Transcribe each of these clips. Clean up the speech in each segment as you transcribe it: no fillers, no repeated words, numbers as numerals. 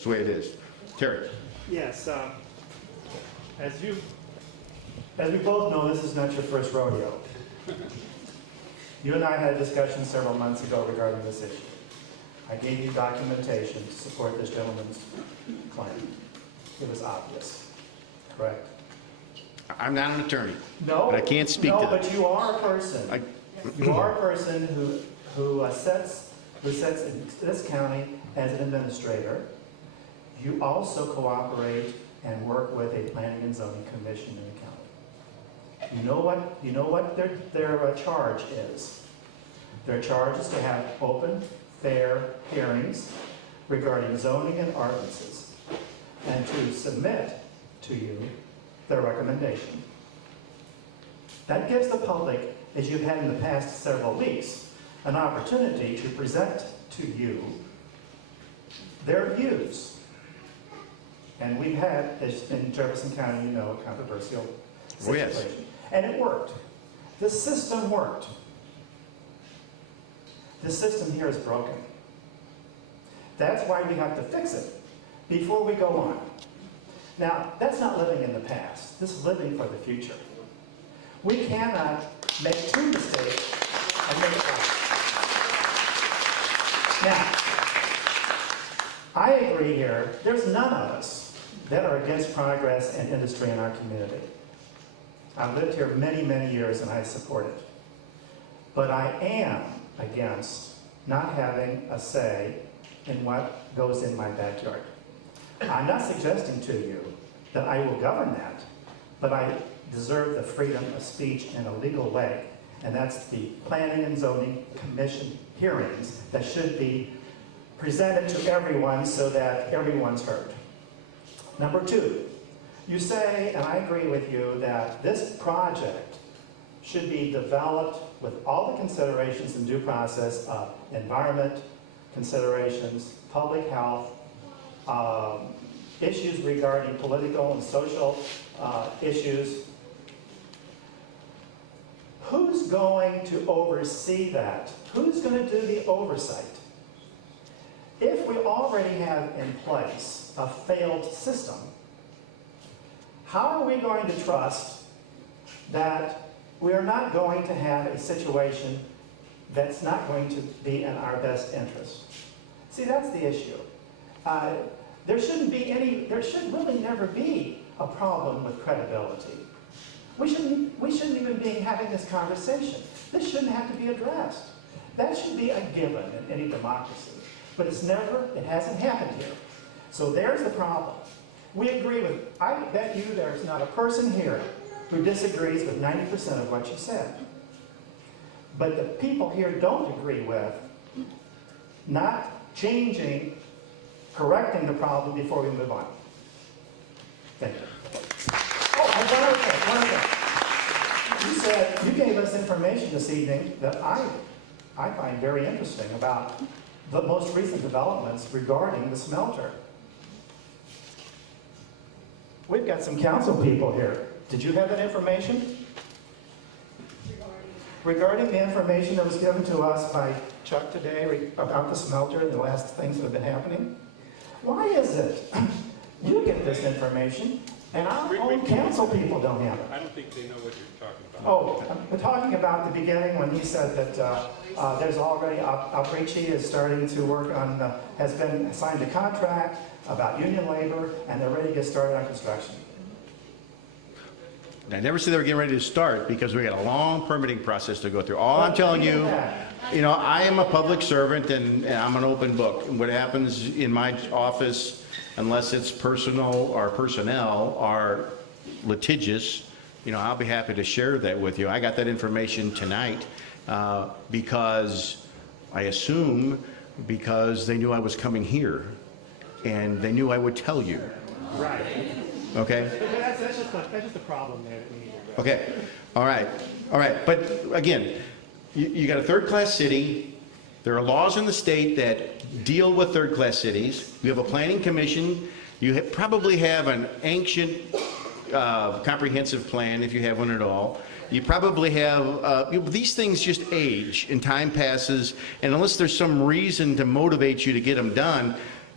That's the way it is. Terry. Yes, as we both know, this is not your first rodeo. You and I had a discussion several months ago regarding this issue. I gave you documentation to support this gentleman's claim. It was obvious, correct? I'm not an attorney. No, But I can't speak to no, that. but you are a person. You are a person who sets in this county as an administrator. You also cooperate and work with a planning and zoning commission in the county. You know what their charge is. Their charge is to have open, fair hearings regarding zoning and ordinances, and to submit to you their recommendation. That gives the public, as you've had in the past several weeks, an opportunity to present to you their views. And we've had, as in Jefferson County, you know, a controversial situation. Oh, yes. And it worked. The system worked. The system here is broken. That's why we have to fix it before we go on. Now, that's not living in the past. This is living for the future. We cannot make two mistakes and make it right. Now, I agree here, there's none of us that are against progress and industry in our community. I've lived here many, many years and I support it. But I am against not having a say in what goes in my backyard. I'm not suggesting to you that I will govern that, but I deserve the freedom of speech in a legal way, and that's the Planning and Zoning Commission hearings that should be presented to everyone so that everyone's heard. Number two, you say, and I agree with you, that this project should be developed with all the considerations and due process of environment considerations, public health, issues regarding political and social issues. Who's going to oversee that? Who's going to do the oversight? If we already have in place a failed system, how are we going to trust that we are not going to have a situation that's not going to be in our best interest? See, that's the issue. There should really never be a problem with credibility. We shouldn't even be having this conversation. This shouldn't have to be addressed. That should be a given in any democracy. But it hasn't happened here. So there's the problem. We agree with, I bet you there's not a person here who disagrees with 90% of what you said. But the people here don't agree with not changing, correcting the problem before we move on. Thank you. Oh, one other thing. You said, you gave us information this evening that I find very interesting about the most recent developments regarding the smelter. We've got some council people here. Did you have that information? Regarding the information that was given to us by Chuck today about the smelter and the last things that have been happening? Why is it you get this information and our own council people don't have it? I don't think they know what you're talking about. Oh, we're talking about the beginning when he said that there's already, Albrici is starting to work on, has been signed a contract about union labor, and they're ready to get started on construction. I never said they were getting ready to start because we got a long permitting process to go through. All I'm telling you, you know, I am a public servant and I'm an open book. What happens in my office, unless it's personal or personnel are litigious, you know, I'll be happy to share that with you. I got that information tonight because I assume because they knew I was coming here and they knew I would tell you. Right. Okay? That's just a problem there that we need to address. Okay, all right. But again, you got a third-class city. There are laws in the state that deal with third-class cities. You have a planning commission. You probably have an ancient comprehensive plan, if you have one at all. You probably have, these things just age and time passes, and unless there's some reason to motivate you to get them done,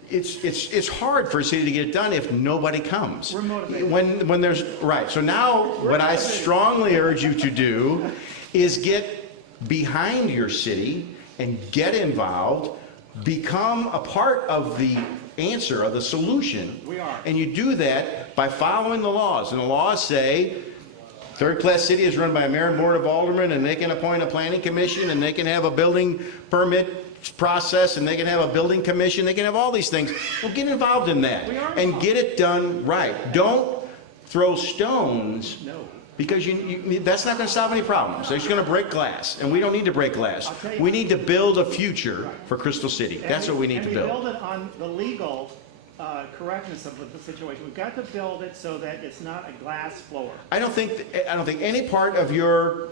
it's hard for a city to get it done if nobody comes. We're motivated. When there's, right, so now what I strongly urge you to do is get behind your city and get involved, become a part of the answer, of the solution. We are. And you do that by following the laws. And the laws say, third-class city is run by a mayor and board of aldermen, and they can appoint a planning commission, and they can have a building permit process, and they can have a building commission, they can have all these things. Well, get involved in that and get it done right. Don't throw stones. No. Because that's not going to solve any problems. It's going to break glass, and we don't need to break glass. We need to build a future for Crystal City. That's what we need to And we build. build it on the legal correctness of the situation. We've got to build it so that it's not a glass floor. I don't think any part of your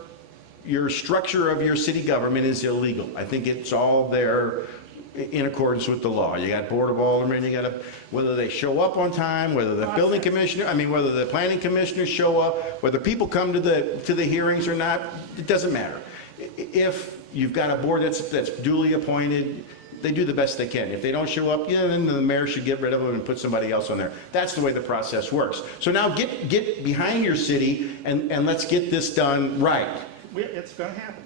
structure of your city government is illegal. I think it's all there in accordance with the law. You got board of aldermen, you got whether they show up on time, whether the building commissioner, whether the planning commissioners show up, whether people come to the hearings or not, it doesn't matter. If you've got a board that's duly appointed, they do the best they can. If they don't show up, then the mayor should get rid of them and put somebody else on there. That's the way the process works. So now get behind your city and let's get this done right. It's going to happen.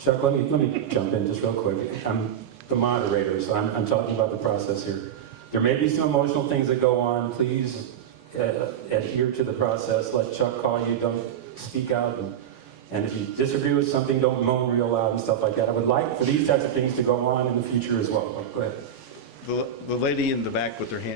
Chuck, let me jump in just real quick. I'm the moderator, so I'm talking about the process here. There may be some emotional things that go on. Please adhere to the process. Let Chuck call you. Don't speak out. And if you disagree with something, don't moan real loud and stuff like that. I would like for these types of things to go on in the future as well. Go ahead. The lady in the back with her hand